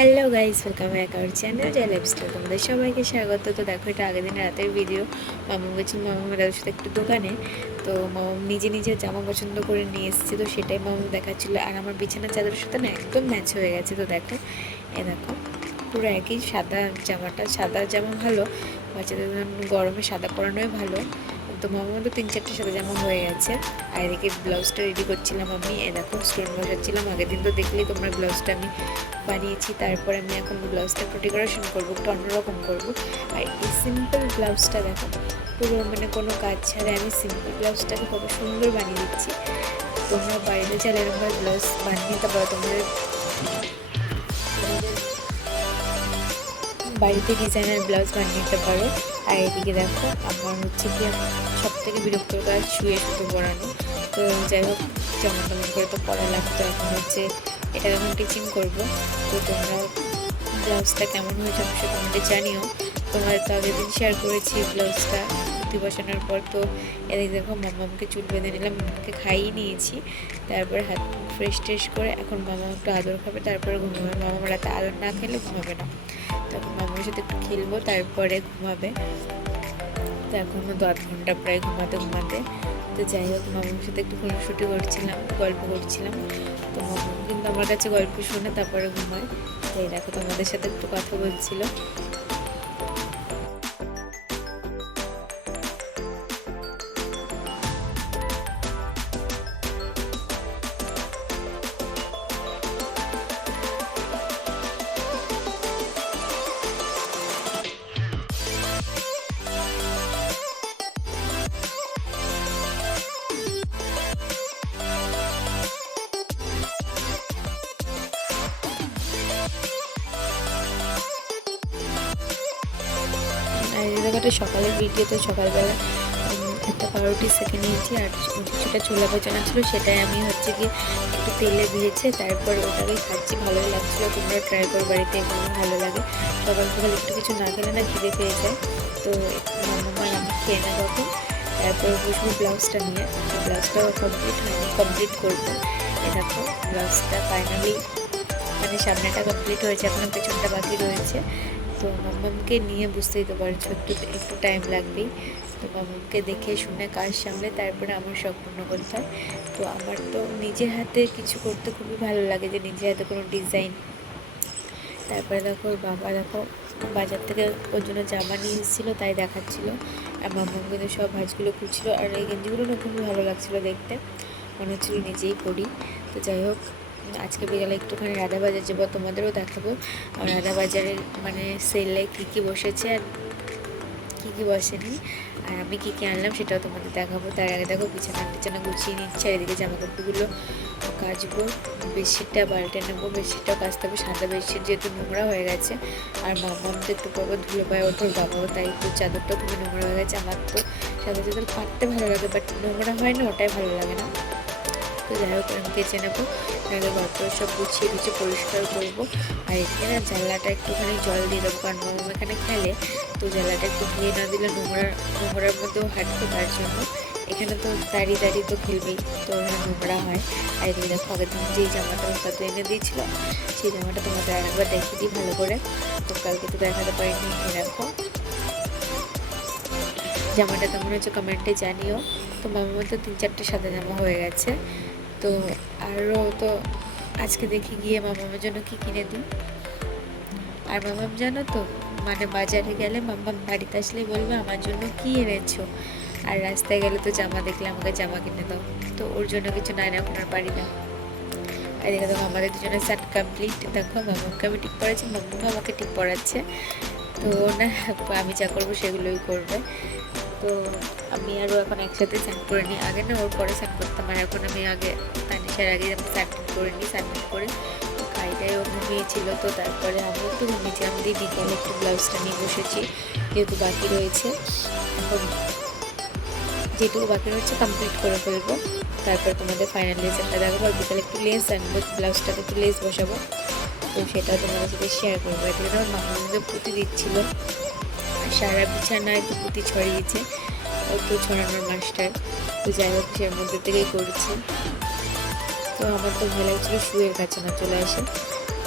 Hello guys, welcome back our channel Joy lifestyle. তোমাদের সবাইকে স্বাগত। তো দেখো, এটা আগের দিন রাতের ভিডিও। মামু গেছিল মামার সাথে একটু দোকানে। তো মামু নিজে নিজে জামা পছন্দ করে নিয়ে এসেছে, তো সেটাই মামু দেখাচ্ছিল। আর আমার বিছানার চাদরের সাথে না একদম ম্যাচ হয়ে গেছে। তো দেখো, দেখো পুরো একই সাদা জামাটা। সাদা জামা ভালো, বাচ্চাদের গরমে সাদা পরানোই ভালো। তো মামার তো 3-4টে সাদা জামা হয়ে গেছে। আর এদিকে ব্লাউজটা রেডি করছিলাম আমি। দেখো স্টোন বসাচ্ছিলাম। আগের দিন তো দেখলেই তোমরা ব্লাউজটা আমি বানিয়েছি। তারপর আমি এখন ব্লাউজটা একটু ডেকোরেশন করবো, একটু অন্যরকম করবো। আর এই সিম্পল ব্লাউজটা দেখো, পুরো কোনো কাজ ছাড়া আমি সিম্পল ব্লাউজটাকে কত সুন্দর বানিয়ে দিচ্ছি। তোমরা বাইরে চাইলে এরকম ব্লাউজ বানিয়ে নিতে পারো তোমাদের বাড়িতে ডিজাইনার ব্লাউজ বানিয়ে নিতে পারো। আর এদিকে দেখো, আমার হচ্ছে কি সব থেকে বিরক্তর কাজ শুয়ে শুধু পরানো। তো যাই হোক, যেমন তেমন করে তো পরা লাগতো। এখন হচ্ছে এটা যখন টিচিং করবো, তো তোমরা ব্লাউজটা কেমন হয়েছে অবশ্যই কমেন্টে জানিও। তোমাদের তো আগের দিন শেয়ার করেছি ব্লাউজটা ধুতি বসানোর পর। তো এদিকে দেখো, মামাকে চুল বেঁধে নিলাম, মামাকে খাইয়ে নিয়েছি। তারপরে হাত ফ্রেশ ট্রেশ করে এখন মামা একটু আদর খাবে, তারপরে ঘুমাবে। মামা রাতে আদর না খেলে ঘুমাবে না। তখন মামার সাথে একটু খেলবো, তারপরে ঘুমাবে। তো এখনও 10 ঘন্টা প্রায় ঘুমাতে ঘুমাতে। তো যাই হোক, মামার সাথে একটু খুনসুটি করছিলাম, গল্প করছিলাম। তো মামা কিন্তু আমার কাছে গল্প শুনে তারপরে ঘুমায়। তাই দেখো, তোমাদের সাথে একটু কথা বলছিল। আর এই জায়গাটা সকালের ভিডিওতে সকালবেলা একটা পাউরুটি সেঁকে নিয়েছি। আর কিছুটা ছোলা বেচানো ছিল, সেটাই আমি হচ্ছে কি একটু তেলে দিয়েছে, তারপর ওটাকেই খাচ্ছি। ভালোই লাগছিলো। তোমরা ট্রাই করো বাড়িতে, এগুলো ভালো লাগে। সকাল সকাল একটু কিছু না খেলে না খিদে পেয়ে যায়। তো মামা আমি খেয়ে না তখন। তারপর বসবো ব্লাউজটা নিয়ে। ব্লাউজটাও কমপ্লিট হয়নি, কমপ্লিট করবো। এ দেখো, ব্লাউজটা ফাইনালি সামনেটা কমপ্লিট হয়েছে, এখনও পেছনটা বাকি রয়েছে। তো মাম্মামকে নিয়ে বুঝতেই তো পারছো, একটু টাইম লাগবেই। তো মাম্মামকে দেখে শুনে কাজ সামলে তারপরে আমার শখ পূর্ণ করতে হয়। তো আমার তো নিজের হাতে কিছু করতে খুবই ভালো লাগে, যে নিজের হাতে কোনো ডিজাইন। তারপরে দেখো, ওর বাবা দেখো বাজার থেকে ওর জন্য জামা নিয়ে এসেছিলো, তাই দেখাচ্ছিলো। আর মাম্মাম কিন্তু সব ভাঁজগুলো খুঁজছিলো। আর এই গেঞ্জিগুলো না খুবই ভালো লাগছিলো দেখতে, মনে হচ্ছিলো নিজেই পরি। তো যাই হোক, আজকে বিকালে একটুখানি রাধাবাজার যাবো, তোমাদেরও দেখাবো। আর রাধাবাজারের সেলে কী কী বসেছে আর কী কী বসেনি, আর আমি কী কী আনলাম সেটাও তোমাদের দেখাবো। তার আগে দেখো, বিছানা গুছিয়ে নিচ্ছে। আর এদিকে জামাকাপড়গুলো কাচবো, বেডশিটটা পাল্টে নেবো। বেডশিটটাও কাচতে হবে, সাদা বেডশিট যেহেতু নোংরা হয়ে গেছে। আর মামাম তো একটু পর ধুলো পায় ওঠোর বাবাও, তাই তো চাদরটাও খুবই নোংরা হয়ে গেছে। আমার তো সাদা চাদর পাততে ভালো লাগে, বাট নোংরা হয় না, ওটাই ভালো লাগে না। তো যাই হোক, আমি কেচে নেবো। তাহলে ঘরটা সব গুছিয়ে গুছিয়ে পরিষ্কার করবো। আর এখানে না জানলাটা একটুখানি জল দিয়ে দেবো, কারণ মামাম এখানে খেলে। তো জানলাটা একটু ধুয়ে না দিলে নোংরার মধ্যেও হাঁটবে, তার জন্য। এখানে তো দাঁড়িয়ে দাঁড়িয়ে তো খেলবেই, তো এখানে নোংরা হয়। আর এদিকে দেখো, আগের দিন যেই জামাটা দাদু এনে দিয়েছিলো, সেই জামাটা তোমাদের আরেকবার দেখিয়ে দিই ভালো করে। তো কালকে তো দেখাতে পারিনি। দেখো, জামাটা কেমন হচ্ছে কমেন্টে জানিও। তো মামার তো 3-4টে সাদা জামা হয়ে গেছে। তো আরও তো আজকে দেখি গিয়ে মামামের জন্য কি কিনে দিই। আর মামাম জানো তো, বাজারে গেলে মামাম বাড়িতে আসলেই বলবে আমার জন্য কি এনেছো। আর রাস্তায় গেলে তো জামা দেখলে আমাকে জামা কিনে দাও। তো ওর জন্য কিছু না এখন আর পারি না। আর দেখো, আমাদের দুজনের সেট কমপ্লিট। দেখো, মামামকে আমি টিপ পড়াচ্ছি, মামামও আমাকে টিপ পড়াচ্ছে। তো না, আমি যা করবো সেগুলোই করবে। তো আমি আরও এখন একসাথে স্যান্ড করে নিই। আগে না ওর পরে স্যান্ড করতাম, আর এখন আমি আগে তানিশার আগে আমি স্যান্ড করে নিই। স্যান্ড করে খাইটাই ও ঘুমিয়েছিল। তো তারপরে আমি একটু ঘুমিয়েছিলাম, দিয়ে বিকালে একটু ব্লাউজটা নিয়ে বসেছি, যেহেতু বাকি রয়েছে। এখন যেটুকু বাকি রয়েছে কমপ্লিট করে ফেলবো, তারপর তোমাদের ফাইনাল রেজাল্টটা দেখাবো। আর বিকালে একটু লেস আনবো, ব্লাউজটাতে একটু লেস বসাবো। তো সেটাও তোমাদের সাথে শেয়ার করবো। এদিকে আমার মামার মধ্যে পুঁতি দিচ্ছিলো, সারা বিছানায় তো পুঁতি ছড়িয়েছে, ও তো ছড়ানোর মাস্টার। তো যাই হোক, সে মধ্যে থেকেই করছি। তো আমার তো ভালো লাগছিলো, শুয়ের কাছে না চলে আসে।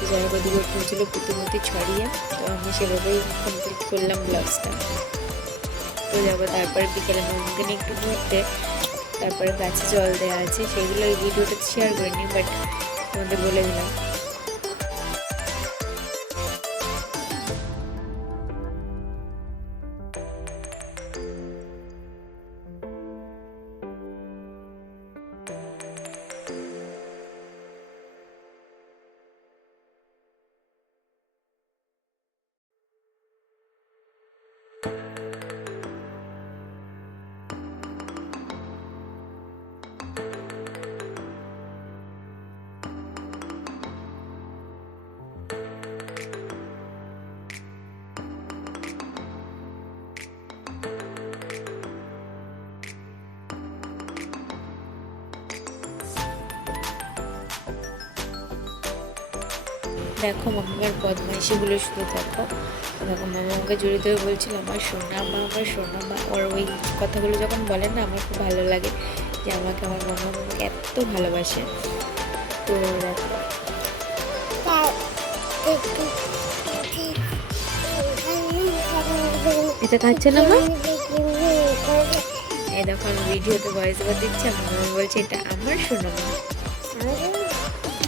তো যাই হোক ওদিকে পৌঁছলো প্রতিমূর্তি ছড়িয়ে, তো আমি সেভাবেই কমপ্লিট করলাম ব্লগসটা। তো যাবো তারপরে বিকেলে মন্দিরে নিয়ে একটু ঘুরতে, তারপরে গাছে জল দেওয়া আছে, সেগুলো এই ভিডিওটা শেয়ার করিনি, বাট তোমাদের বলে দিলাম। দেখো মামার বদমাইশিগুলো শুধু দেখো। দেখো মামা আমাকে জড়িয়ে ধরে বলছিল আমার সোনা মা, আমার সোনা মা। ওর ওই কথাগুলো যখন বলেন না, আমার খুব ভালো লাগে যে আমাকে আমার মামা আমাকে এত ভালোবাসে। তো দেখো এটা খাচ্ছে না মা, এই দেখো আমি ভিডিওতে ভয়েস ওভার দিচ্ছি, আমার মামা বলছে এটা আমার সোনা মা,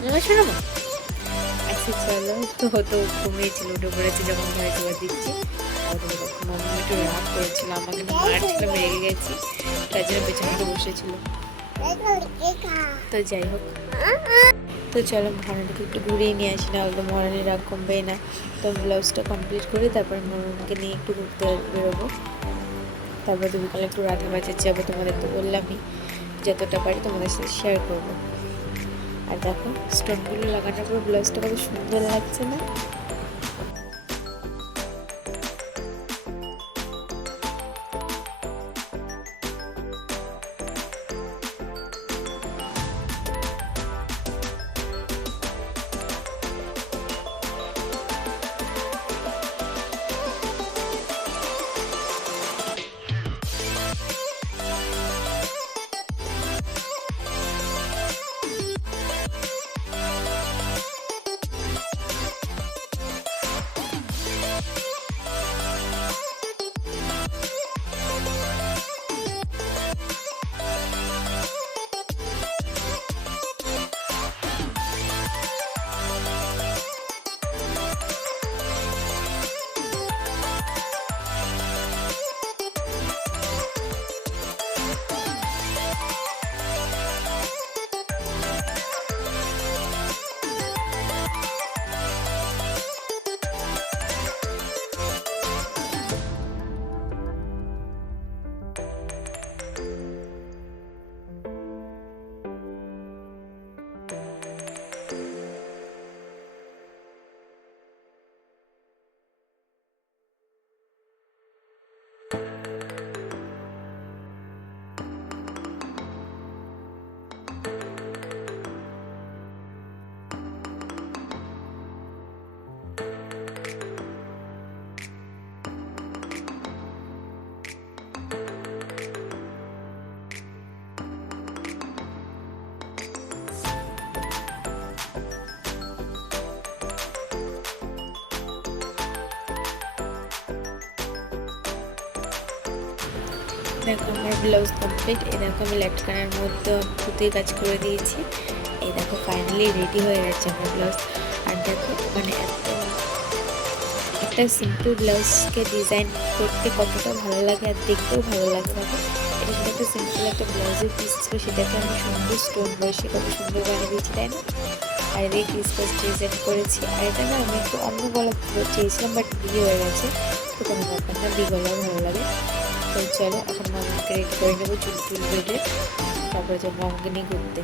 আমার সোনা মা। আচ্ছা চলো, তো ঘুমিয়েছিল, উঠে পড়েছে যখন ভয়েস ওভার দিচ্ছি। মামা একটু রাগ করেছিল, আমাকে মারছিল, রেগে গেছি, তার জন্য পেছনে বসেছিল। তো যাই হোক, তো চলো মহারানীকে একটু ঘুরিয়ে নিয়ে আসি, না হলে তো মহারানীর রাগ কমবে না। তো ব্লাউজটা কমপ্লিট করে তারপর মহারানীকে নিয়ে একটু ঘুরতে বেরোবো। তারপর তো বিকালে একটু রাধা বাজার যাবো, তোমাদের তো বললামই, যতটা পারি তোমাদের সাথে শেয়ার করবো। আর দেখো স্টোনগুলো লাগানোর পর ব্লাউজটা কত সুন্দর লাগছে না। দেখো আমার ব্লাউজ কমপ্লিট। এই দেখো আমি লেটকানার মধ্যে পুঁতির কাজ করে দিয়েছি। এই দেখো ফাইনালি রেডি হয়ে গেছে আমার ব্লাউজ। আর দেখো মানে একটা সিম্পল ব্লাউজকে ডিজাইন করতে কতটা ভালো লাগে আর দেখতেও ভালো লাগে। দেখো এটা শুধু একটা সিম্পল একটা ব্লাউজের পিস ছিল, সেটাকে আমি সুন্দর স্টোন বসে কত সুন্দর বানিয়ে দিয়েছি, তাই না? আর এই ক্রিসমাস ডিজাইন করেছি। আর এটা না আমি একটু অন্য গলা চেয়েছিলাম, বাট বিয়ে হয়ে গেছে, তো কোনো ব্যাপার না, বি গলাও ভালো লাগে। তো চলো এখন মামাকে রেডি করে নেবো, চুল বেঁধে তারপরে যাবো মামাকে নিয়ে ঘুরতে।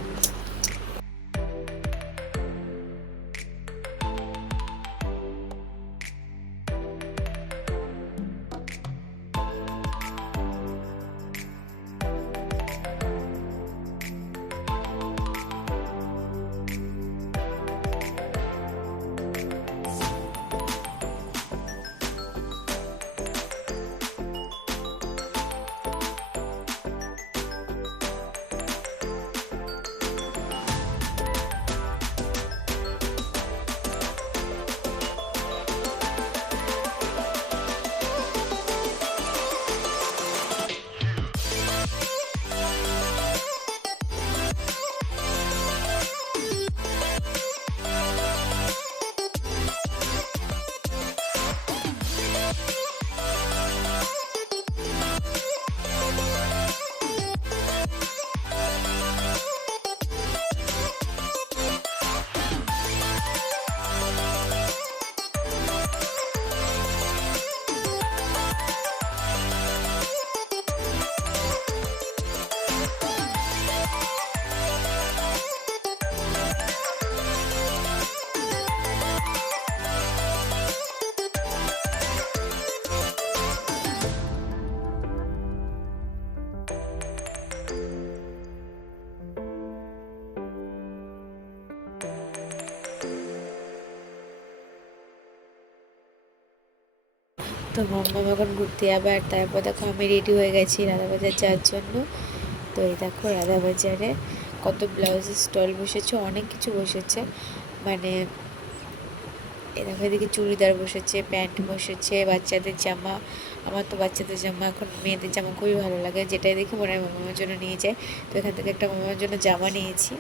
তো মাম্মা এখন ঘুরতে যাবে। আর তারপর দেখো আমি রেডি হয়ে গেছি রাধাবাজার যাওয়ার জন্য। তো এই দেখো রাধাবাজারে কত ব্লাউজের স্টল বসেছে, অনেক কিছু বসেছে। মানে এই দেখো এদিকে চুড়িদার বসেছে, প্যান্ট বসেছে, বাচ্চাদের জামা। আমার তো বাচ্চাদের জামা, এখন মেয়েদের জামা খুবই ভালো লাগে, যেটাই দেখি মনে হয় মামার জন্য নিয়ে যায়। তো এখান থেকে একটা মামার জন্য জামা নিয়েছি।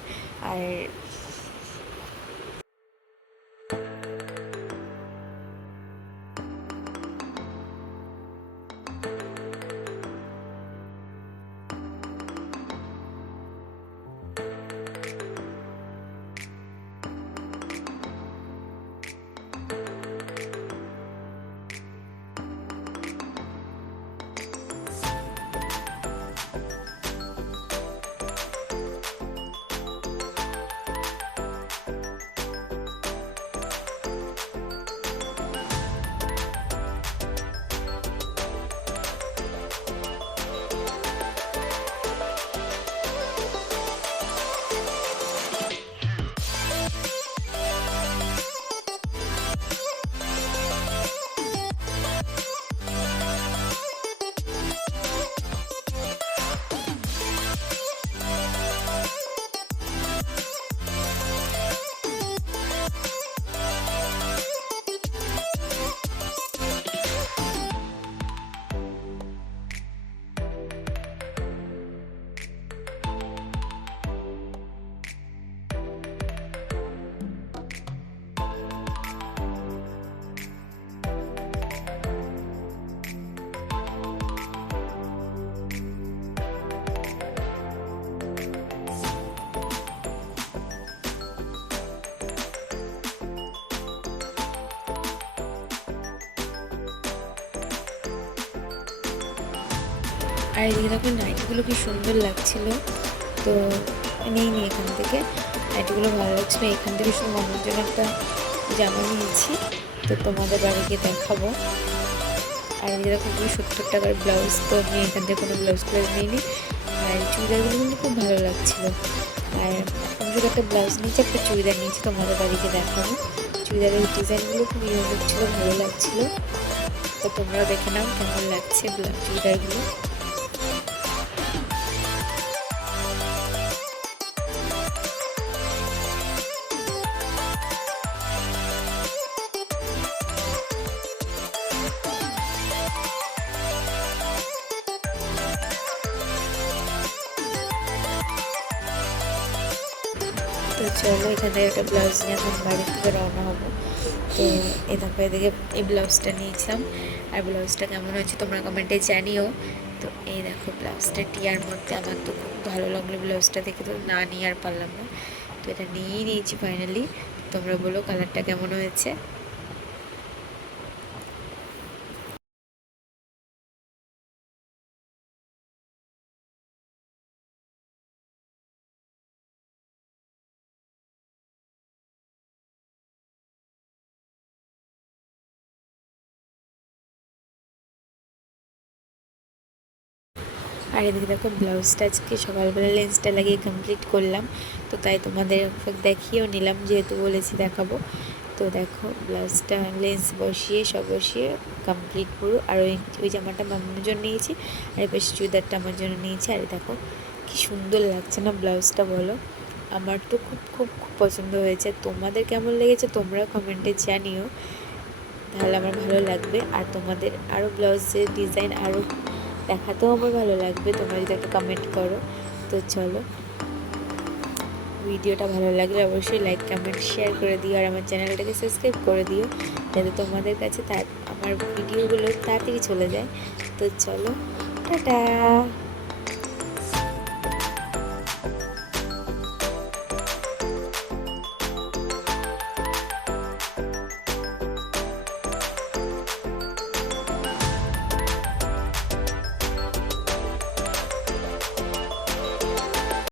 আর এদিকে দেখো নাইটিগুলো কি সুন্দর লাগছিল। তো নিয়ে এখান থেকে নাইটিগুলো ভালো লাগছিলো। এখান থেকে শুধু মামার জন্য একটা জামা নিয়েছি, তো তোমাদের বাড়িকে দেখাবো। আর এদিকে দেখো 70 টাকার ব্লাউজ, তো আমি এখান থেকে কোনো ব্লাউজ নিইনি। আর চুড়িদারগুলো কিন্তু খুব ভালো লাগছিলো। আর আমি শুধু একটা ব্লাউজ নিয়েছি, একটা চুড়িদার নিয়েছি, তোমাদের বাড়িকে দেখাবো। চুড়িদারের ডিজাইনগুলো খুব ইউনিক ছিল, ভালো লাগছিলো। তো তোমরাও দেখে নাও কেমন লাগছে চুড়িদারগুলো। তো চলো এখান থেকে একটা ব্লাউজ নিয়ে এখন বাড়ির থেকে রওনা হবো। তো এ দেখো এদিকে এই ব্লাউজটা নিয়েছিলাম। আর ব্লাউজটা কেমন হয়েছে তোমরা কমেন্টে জানিও। তো এই দেখো ব্লাউজটা টিয়ার মধ্যে, আমার তো খুব ভালো লাগলো ব্লাউজটা দেখে, তো না নিয়ে আর পারলাম না। তো এটা নিয়েই নিয়েছি ফাইনালি। তোমরা বলো কালারটা কেমন হয়েছে। আর এদিকে দেখো ব্লাউজটা আজকে সকালবেলা লেন্সটা লাগিয়ে কমপ্লিট করলাম। তো তাই তোমাদের দেখিয়েও নিলাম, যেহেতু বলেছি দেখাবো। তো দেখো ব্লাউজটা লেন্স বসিয়ে সব বসিয়ে কমপ্লিট পুরো। আর ওই জামাটা মামার জন্য নিয়েছি, আর এই পাশে চুড়িদারটা আমার জন্য নিয়েছি। আর দেখো কি সুন্দর লাগছে না ব্লাউজটা, বলো। আমার তো খুব খুব খুব পছন্দ হয়েছে। তোমাদের কেমন লেগেছে তোমরাও কমেন্টে জানিও, তাহলে আমার ভালো লাগবে। আর তোমাদের আরও ব্লাউজের ডিজাইন আরও দেখাতেও আমার ভালো লাগবে, তোমরা যদি একটা কমেন্ট করো। তো চলো, ভিডিওটা ভালো লাগলে অবশ্যই লাইক কমেন্ট শেয়ার করে দিও। আর আমার চ্যানেলটাকে সাবস্ক্রাইব করে দিও, যাতে তোমাদের কাছে আমার ভিডিওগুলো তাড়াতাড়ি চলে যায়। তো চলো, টাটা।